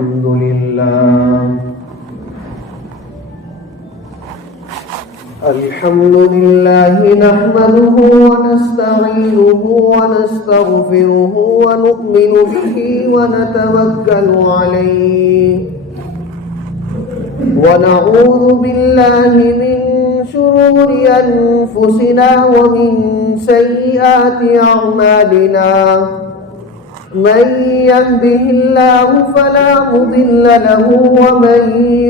الحمد لله نحمده ونستعينه ونستغفره ونؤمن به ونتوكل عليه ونعوذ بالله من شرور أنفسنا ومن سيئات أعمالنا من يهده الله فلا مضل له ومن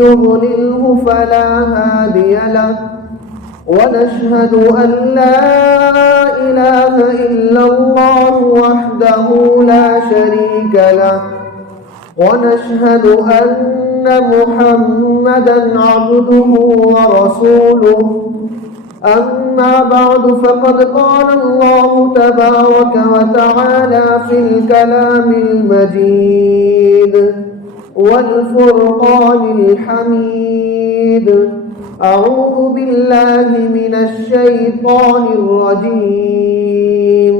يضلله فلا هادي له ونشهد أن لا إله إلا الله وحده لا شريك له ونشهد أن محمدا عبده ورسوله أما بعد فقد قال الله تبارك وتعالى في الكلام المجيد والفرقان الحميد أعوذ بالله من الشيطان الرجيم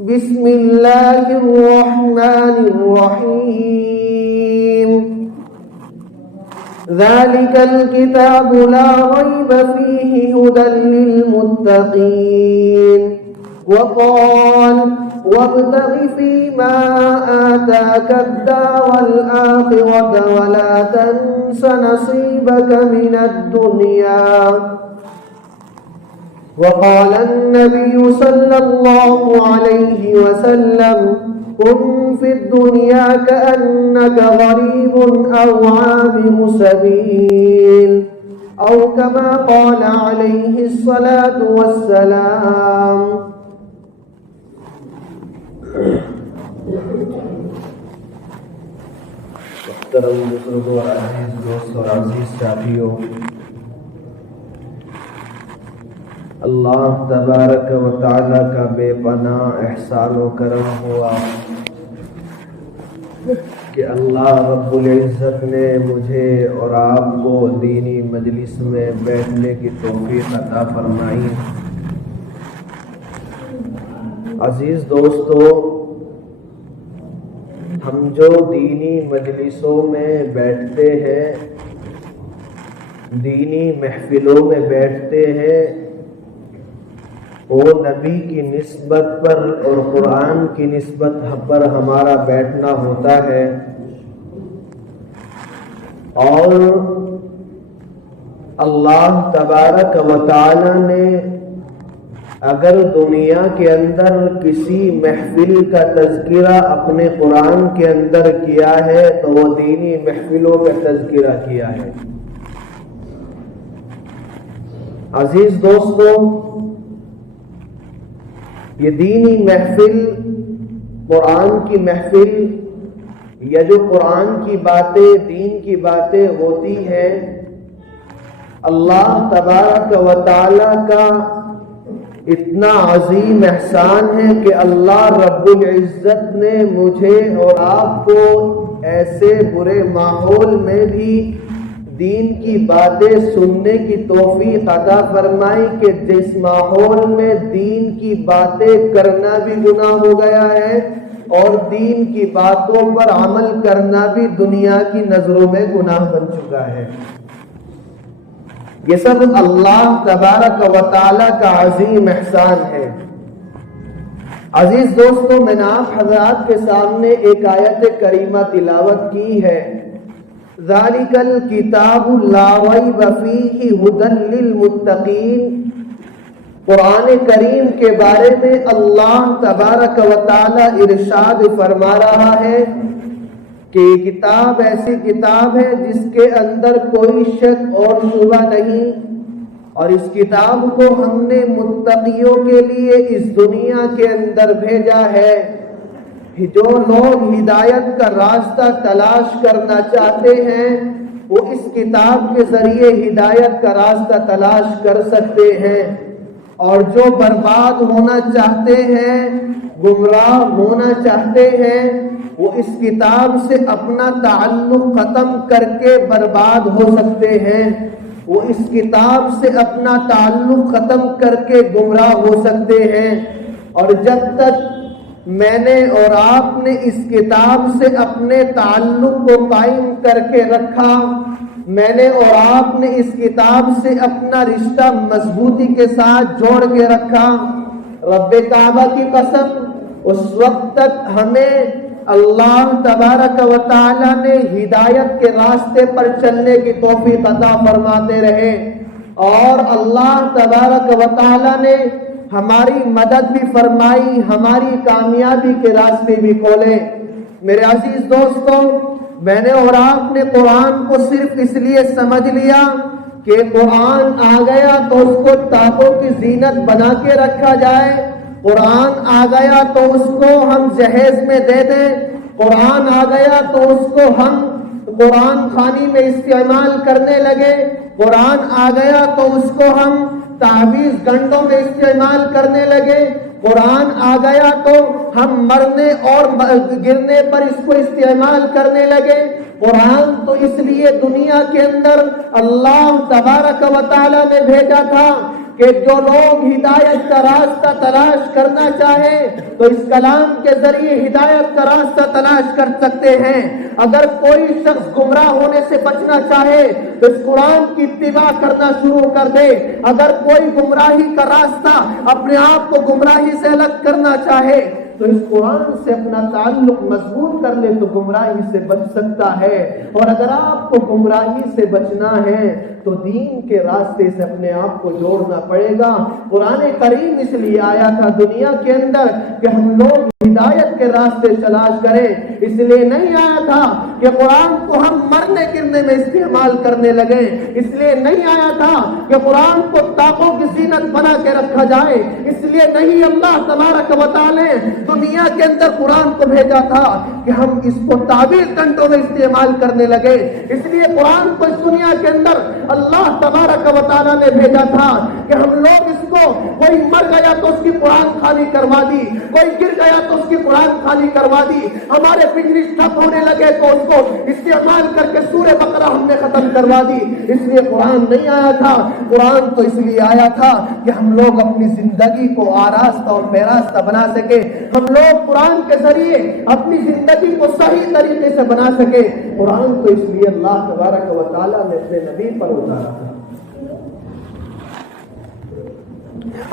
بسم الله الرحمن الرحيم ذلك الكتاب لا ريب فيه هدى للمتقين وقال وابتغ فيما آتاك الدار الآخرة ولا تنس نصيبك من الدنيا وقال النبي صلى الله عليه وسلم كن في الدنيا كأنك غريب أو عابر سبيل أو كما قال عليه الصلاة والسلام محترم بزرگوں اور عزیز دوست اور عزیز ساتھیوں، اللہ تبارک و تعالی کا بے پناہ احسان و کرم ہوا کہ اللہ رب العزت نے مجھے اور آپ کو دینی مجلس میں بیٹھنے کی توفیق عطا فرمائی۔ عزیز دوستو، ہم جو دینی مجلسوں میں بیٹھتے ہیں، دینی محفلوں میں بیٹھتے ہیں، وہ نبی کی نسبت پر اور قرآن کی نسبت پر ہمارا بیٹھنا ہوتا ہے، اور اللہ تبارک و تعالی نے اگر دنیا کے اندر کسی محفل کا تذکرہ اپنے قرآن کے اندر کیا ہے تو وہ دینی محفلوں کا تذکرہ کیا ہے۔ عزیز دوستو، یہ دینی محفل، قرآن کی محفل، یا جو قرآن کی باتیں، دین کی باتیں ہوتی ہیں، اللہ تبارک و تعالی کا اتنا عظیم احسان ہے کہ اللہ رب العزت نے مجھے اور آپ کو ایسے برے ماحول میں بھی دین کی باتیں سننے کی توفیق عطا فرمائی کہ جس ماحول میں دین کی باتیں کرنا بھی گناہ ہو گیا ہے اور دین کی باتوں پر عمل کرنا بھی دنیا کی نظروں میں گناہ بن چکا ہے۔ یہ سب اللہ تبارک و تعالی کا عظیم احسان ہے۔ عزیز دوستو، میں نے آپ حضرات کے سامنے ایک آیت کریمہ تلاوت کی ہے، ذالک الکتاب لا ریب فیہ ھدی للمتقین۔ قرآن کریم کے بارے میں اللہ تبارک و تعالی ارشاد فرما رہا ہے کہ یہ کتاب ایسی کتاب ہے جس کے اندر کوئی شک اور شبہ نہیں، اور اس کتاب کو ہم نے متقیوں کے لیے اس دنیا کے اندر بھیجا ہے۔ جو لوگ ہدایت کا راستہ تلاش کرنا چاہتے ہیں وہ اس کتاب کے ذریعے ہدایت کا راستہ تلاش کر سکتے ہیں، اور جو برباد ہونا چاہتے ہیں، گمراہ ہونا چاہتے ہیں، وہ اس کتاب سے اپنا تعلق ختم کر کے برباد ہو سکتے ہیں، وہ اس کتاب سے اپنا تعلق ختم کر کے گمراہ ہو سکتے ہیں۔ اور جب تک میں نے اور آپ نے اس کتاب سے اپنے تعلق کو قائم کر کے رکھا، میں نے اور آپ نے اس کتاب سے اپنا رشتہ مضبوطی کے ساتھ جوڑ کے رکھا۔ رب کعبہ کی قسم، اس وقت تک ہمیں اللہ تبارک و تعالی نے ہدایت کے راستے پر چلنے کی توفیق عطا فرماتے رہے، اور اللہ تبارک و تعالی نے ہماری مدد بھی فرمائی، ہماری کامیابی کے راستے بھی کھولے۔ میرے عزیز دوستوں، میں نے اور آپ نے قرآن کو صرف اس لیے سمجھ لیا کہ قرآن آ گیا تو اس کو تاقوں کی زینت بنا کے رکھا جائے، قرآن آ گیا تو اس کو ہم جہیز میں دے دیں، قرآن آ گیا تو اس کو ہم قرآن خوانی میں استعمال کرنے لگے، قرآن آ گیا تو اس کو ہم تعویذ گنڈوں میں استعمال کرنے لگے، قرآن آ گیا تو ہم مرنے اور گرنے پر اس کو استعمال کرنے لگے۔ قرآن تو اس لیے دنیا کے اندر اللہ تبارک و تعالی نے بھیجا تھا کہ جو لوگ ہدایت کا راستہ تلاش کرنا چاہے تو اس کلام کے ذریعے ہدایت کا راستہ تلاش کر سکتے ہیں۔ اگر کوئی شخص گمراہ ہونے سے بچنا چاہے تو اس قرآن کی اتباع کرنا شروع کر دے، اگر کوئی گمراہی کا راستہ اپنے آپ کو گمراہی سے الگ کرنا چاہے تو اس قرآن سے اپنا تعلق مضبوط کر لے تو گمراہی سے بچ سکتا ہے۔ اور اگر آپ کو گمراہی سے بچنا ہے تو دین کے راستے سے اپنے آپ کو جوڑنا پڑے گا۔ قرآن کریم اس لیے آیا تھا دنیا کے اندر کہ ہم لوگ ہدایت کے راستے تلاش کریں، اس لیے نہیں آیا تھا کہ قرآن کو ہم مرنے گرنے میں استعمال کرنے لگے، اس لیے نہیں آیا تھا کہ قرآن کو طاقوں کی زینت بنا کے رکھا جائے، اس لیے نہیں اللہ تبارک و تعالی دنیا کے اندر قرآن کو بھیجا تھا کہ ہم اس کو تعویذ گھنٹوں میں استعمال کرنے لگے۔ اس لیے قرآن کو اس دنیا کے اندر اللہ تبارک و تعالیٰ نے بھیجا تھا کہ ہم لوگ اس کو، کوئی مر گیا تو اس کی قرآن خوانی کروا دی، کوئی گر گیا تو اس کی قرآن خوانی کروا دی، ہمارے بجلی ٹھپ ہونے لگے تو اس کو استعمال کر کے سورہ بقرہ ہم نے ختم کروا دی۔ اس لیے قرآن نہیں آیا تھا، قرآن تو اس لیے آیا تھا کہ ہم لوگ اپنی زندگی کو آراستہ اور پیراستہ بنا سکے، ہم لوگ قرآن کے ذریعے اپنی زندگی کو صحیح طریقے سے بنا سکے۔ قرآن تو اس لیے اللہ تبارک و تعالیٰ نے اپنے نبی پر اتارا تھا۔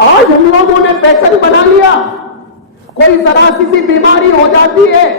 آج ہم لوگوں نے پیشن بنا لیا، کوئی ذرا سی بیماری ہو جاتی ہے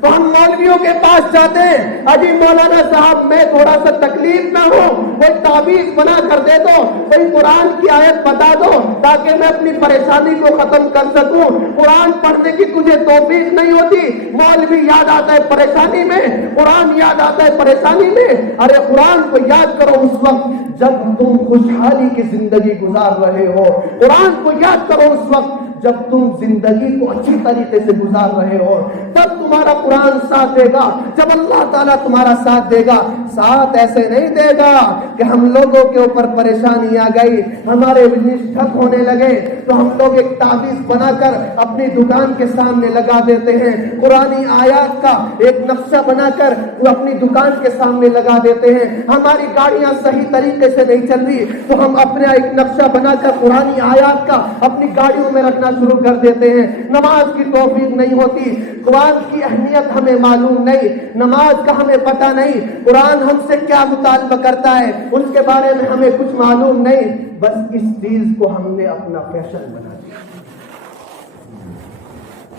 تو ہم مولویوں کے پاس جاتے ہیں، اجی مولانا صاحب میں تھوڑا سا تکلیف میں ہوں، کوئی تعویذ بنا کر دے دو، کوئی قرآن کی آیت بتا دو تاکہ میں اپنی پریشانی کو ختم کر سکوں۔ قرآن پڑھنے کی تجھے توفیق نہیں ہوتی، مولوی یاد آتا ہے پریشانی میں، قرآن یاد آتا ہے پریشانی میں۔ ارے قرآن کو یاد کرو اس وقت جب تم خوشحالی کی زندگی گزار رہے ہو، قرآن کو یاد کرو اس وقت جب تم زندگی کو اچھی طریقے سے گزار رہے ہو، تب تمہارا قرآن ساتھ دے گا، جب اللہ تعالیٰ تمہارا ساتھ دے گا۔ ساتھ ایسے نہیں دے گا کہ ہم لوگوں کے اوپر پریشانی آ گئی، ہمارے بزنس ٹھپ ہونے لگے تو ہم لوگ ایک تعویذ بنا کر اپنی دکان کے سامنے لگا دیتے ہیں، قرآنی آیات کا ایک نقشہ بنا کر وہ اپنی دکان کے سامنے لگا دیتے ہیں۔ ہماری گاڑیاں صحیح طریقے سے نہیں چل رہی تو ہم اپنا ایک نقشہ بنا کر قرآنی آیات کا اپنی گاڑیوں میں رکھنا شروع کر دیتے ہیں۔ نماز کی توفیق نہیں ہوتی، قرآن کی اہمیت ہمیں معلوم نہیں، نماز کا ہمیں پتہ نہیں، قرآن ہم سے کیا مطالبہ کرتا ہے اس کے بارے میں ہمیں کچھ معلوم نہیں، بس اس چیز کو ہم نے اپنا فیشن بنا دیا۔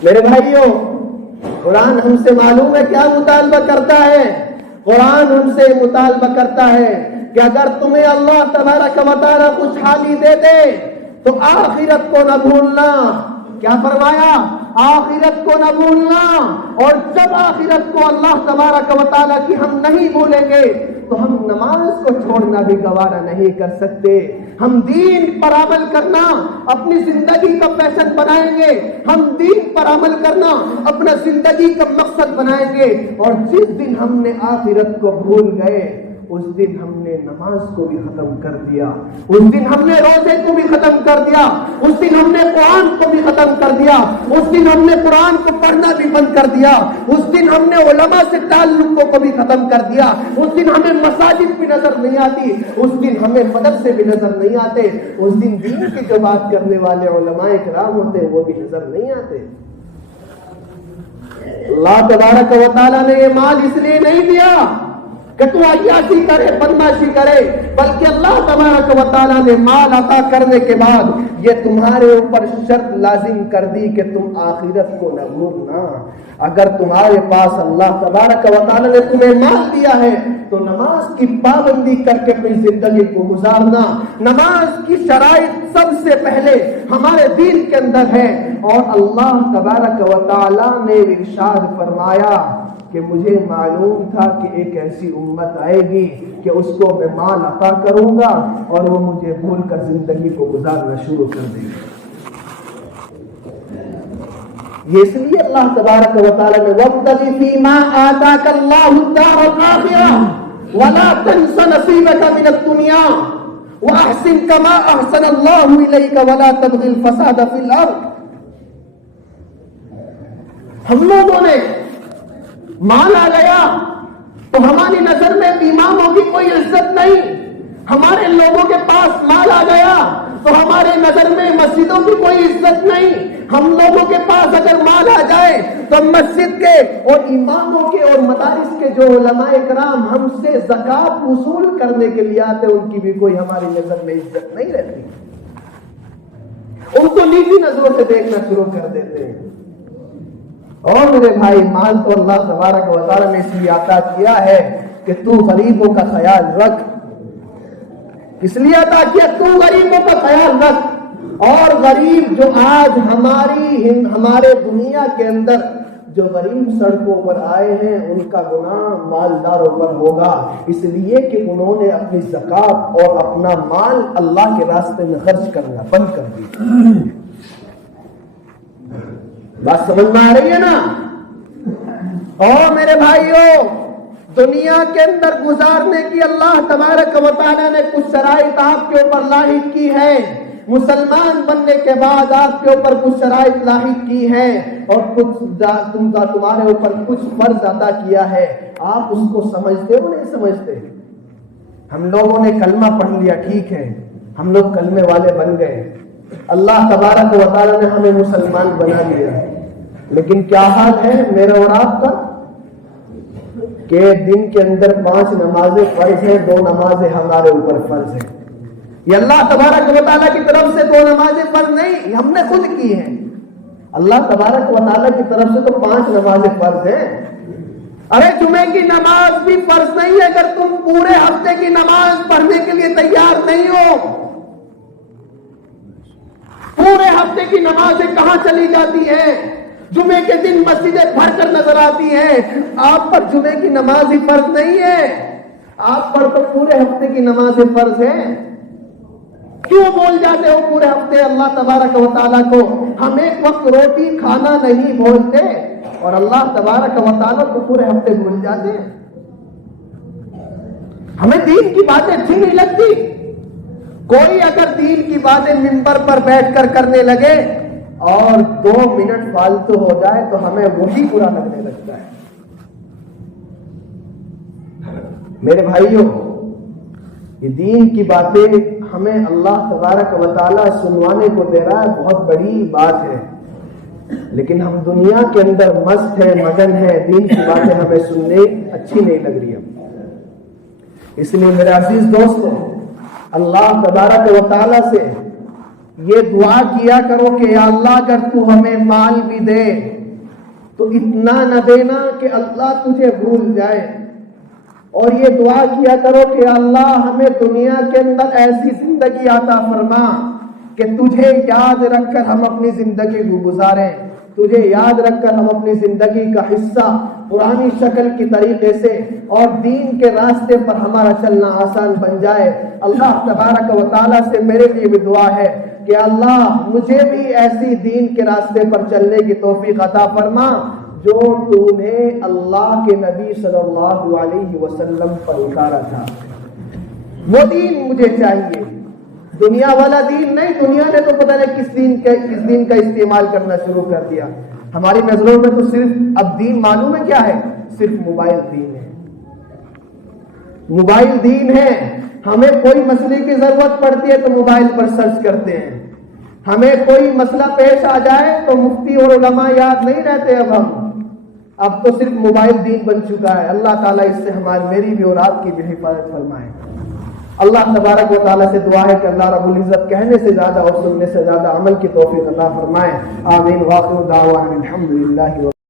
میرے بھائیوں، قرآن ہم سے معلوم ہے کیا مطالبہ کرتا ہے، قرآن ہم سے مطالبہ کرتا ہے کہ اگر تمہیں اللہ تبارک و تعالیٰ خوشحالی دے دے تو آخرت کو نہ بھولنا۔ کیا فرمایا؟ آخرت کو نہ بھولنا، اور جب آخرت کو اللہ تبارک و تعالیٰ کی ہم نہیں بھولیں گے تو ہم نماز کو چھوڑنا بھی گوارا نہیں کر سکتے۔ ہم دین پر عمل کرنا اپنی زندگی کا پیشن بنائیں گے، ہم دین پر عمل کرنا اپنا زندگی کا مقصد بنائیں گے، اور جس دن ہم نے آخرت کو بھول گئے اس دن ہم نے نماز کو بھی ختم کر دیا، اس دن ہم نے روزے کو بھی ختم کر دیا، اس دن ہم نے قرآن کو بھی ختم کر دیا، اس دن ہم نے قرآن کو پڑھنا بھی بند کر دیا، اس دن ہم نے علماء سے تعلقوں کو بھی ختم کر دیا، اس دن ہمیں مساجد بھی نظر نہیں آتی، اس دن ہمیں مدرسے بھی نظر نہیں آتے، اس دن دین کی جو بات کرنے والے علماء کرام ہوتے ہیں وہ بھی نظر نہیں آتے۔ اللہ تبارک و تعالیٰ نے یہ مال اس لیے نہیں دیا کہ تو عیاشی کرے، بدماشی کرے، بلکہ اللہ تبارک و تعالیٰ نے مال عطا کرنے کے بعد یہ تمہارے اوپر شرط لازم کر دی کہ تم آخرت کو نہ بھولنا۔ اگر تمہارے پاس اللہ تبارک و تعالیٰ نے تمہیں مال دیا ہے تو نماز کی پابندی کر کے اپنی زندگی کو گزارنا۔ نماز کی شرائط سب سے پہلے ہمارے دین کے اندر ہے، اور اللہ تبارک و تعالیٰ نے ارشاد فرمایا کہ مجھے معلوم تھا کہ ایک ایسی امت آئے گی کہ اس کو میں مال عطا کروں گا اور وہ مجھے بھول کر زندگی کو گزارنا شروع کر دے گی۔ یہ اس لیے اللہ تبارک و تعالیٰ نے وَابْتَغِ فِيمَا آتَاكَ اللَّهُ الدَّارَ الْآخِرَةَ وَلَا تَنْسَ نَصِيبَكَ مِنَ الدُّنْيَا وَأَحْسِنْ كَمَا أَحْسَنَ اللَّهُ إِلَيْكَ وَلَا تَبْغِ الْفَسَادَ فِي الْأَرْضِ۔ ہم لوگوں نے مال آ گیا تو ہماری نظر میں اماموں کی کوئی عزت نہیں، ہمارے لوگوں کے پاس مال آ گیا تو ہمارے نظر میں مسجدوں کی کوئی عزت نہیں۔ ہم لوگوں کے پاس اگر مال آ جائے تو مسجد کے اور اماموں کے اور مدارس کے جو علماء کرام ہم سے زکوٰۃ وصول کرنے کے لیے آتے ان کی بھی کوئی ہماری نظر میں عزت نہیں رہتی، ان کو نیچی نظروں سے دیکھنا شروع کر دیتے ہیں۔ اور میرے بھائی، مال تو اللہ تبارک و تعالیٰ نے اس لیے عطا کیا ہے کہ تو غریبوں کا خیال رکھ۔ اس لیے عطا کیا تو غریبوں کا خیال رکھ۔ اور غریب جو آج ہمارے دنیا کے اندر جو غریب سڑکوں پر آئے ہیں ان کا گناہ مالداروں پر ہوگا، اس لیے کہ انہوں نے اپنی زکوٰۃ اور اپنا مال اللہ کے راستے میں خرچ کرنا بند کر دیا۔ بات سمجھ میں آ رہی ہے نا؟ اور میرے بھائیوں، دنیا کے اندر گزارنے کی اللہ تبارک و تعالیٰ نے کچھ شرائط آپ کے اوپر لاحق کی ہے۔ مسلمان بننے کے بعد آپ کے اوپر کچھ شرائط لاحق کی ہے اور کچھ تمہارے اوپر کچھ فرض ادا کیا ہے۔ آپ اس کو سمجھتے ہو نہیں سمجھتے؟ ہم لوگوں نے کلمہ پڑھ لیا، ٹھیک ہے، ہم لوگ کلمے والے بن گئے، اللہ تبارک و تعالیٰ نے ہمیں مسلمان بنا لیا، لیکن کیا حال ہے میرا اور آپ کا کہ دن کے اندر 5 نمازیں فرض ہیں، 2 نمازیں ہمارے اوپر فرض ہیں۔ یہ اللہ تبارک و تعالیٰ کی طرف سے 2 نمازیں فرض نہیں، یہ ہم نے خود کی ہیں۔ اللہ تبارک و تعالیٰ کی طرف سے تو 5 نمازیں فرض ہیں۔ ارے جمعے کی نماز بھی فرض نہیں ہے اگر تم پورے ہفتے کی نماز پڑھنے کے لیے تیار نہیں ہو۔ پورے ہفتے کی نمازیں کہاں چلی جاتی ہیں؟ جمعے کے دن مسجدیں بھر کر نظر آتی ہیں، آپ پر جمعے کی نماز ہی فرض نہیں ہے، آپ پر تو پورے ہفتے کی نمازیں فرض ہیں۔ کیوں بول جاتے ہو پورے ہفتے اللہ تبارک و تعالیٰ کو؟ ہم ایک وقت روٹی کھانا نہیں بولتے اور اللہ تبارک و تعالیٰ کو پورے ہفتے بھول جاتے ہیں۔ ہمیں دین کی باتیں اچھی نہیں لگتی۔ کوئی اگر دین کی باتیں منبر پر بیٹھ کر کرنے لگے اور 2 منٹ فالتو ہو جائے تو ہمیں وہی برا لگنے لگتا ہے۔ میرے بھائیوں، یہ دین کی باتیں ہمیں اللہ تبارک و تعالیٰ سنوانے کو دے رہا ہے، بہت بڑی بات ہے، لیکن ہم دنیا کے اندر مست ہیں، مگن ہیں، دین کی باتیں ہمیں سننے اچھی نہیں لگ رہی ہیں۔ اس لیے میرے عزیز دوستو، اللہ تبارک و تعالیٰ سے یہ دعا کیا کرو کہ یا اللہ اگر تو ہمیں مال بھی دے تو اتنا نہ دینا کہ اللہ تجھے بھول جائے، اور یہ دعا کیا کرو کہ اللہ ہمیں دنیا کے اندر ایسی زندگی عطا فرما کہ تجھے یاد رکھ کر ہم اپنی زندگی کو گزاریں، تجھے یاد رکھ کر ہم اپنی زندگی کا حصہ پرانی شکل کی طریقے سے اور دین کے راستے پر ہمارا چلنا آسان بن جائے۔ اللہ تبارک و تعالیٰ سے میرے لیے بھی دعا ہے کہ اللہ مجھے بھی ایسی دین کے راستے پر چلنے کی توفیق عطا فرما جو تو نے اللہ کے نبی صلی اللہ علیہ وسلم پر اتارا تھا۔ وہ دین مجھے چاہیے، دنیا والا دین نہیں۔ دنیا نے تو پتہ نہیں کس دین کا استعمال کرنا شروع کر دیا۔ ہماری نظروں میں تو صرف اب دین معلوم ہے کیا ہے؟ صرف موبائل دین ہے، موبائل دین ہے۔ ہمیں کوئی مسئلے کی ضرورت پڑتی ہے تو موبائل پر سرچ کرتے ہیں، ہمیں کوئی مسئلہ پیش آ جائے تو مفتی اور علماء یاد نہیں رہتے اب ہم، اب تو صرف موبائل دین بن چکا ہے. اللہ تعالیٰ اس سے ہماری میری بھی اور آپ کی بھی حفاظت فرمائے. اللہ تبارک و تعالیٰ سے دعا ہے کہ اللہ رب العزت کہنے سے زیادہ اور سننے سے زیادہ عمل کی توفیق عطا فرمائے. آمین. واخر دعوانا الحمدللہ.